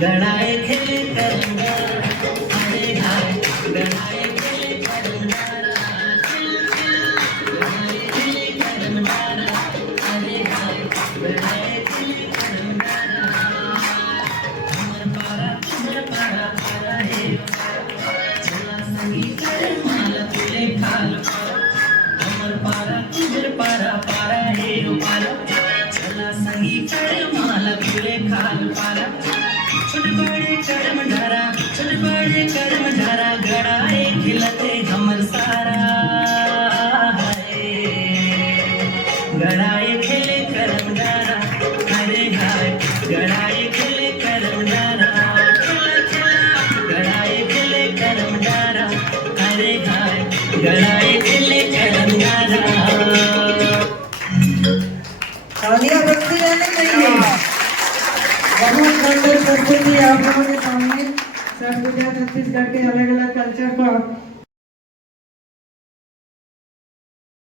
गड़ाए खेले करंगारा अरे हाय गड़ाए खेले करंगारा गड़ाए खेले करंगारा अरे हाय गड़ाए खेले करंगारा अमर पारा पारा हे चला संगीत माला तुले खाल अमर पारा पारा हे पारा चला संगीत माला तुले खाल पारा छोट बड़े कर्म धारा गड़ाए खिलते हमर सारा गड़ाए खेले करम धारा अरे हाय गड़ाए खेले करम धारा गड़ाए खेले करम धारा अरे हाय गड़ाए खेले करम धारा। तालियां बजती रहनी चाहिए। बहुत सुंदर प्रस्तुति आप लोगों के सामने सरगुजा छत्तीसगढ़ के अलग अलग कल्चर को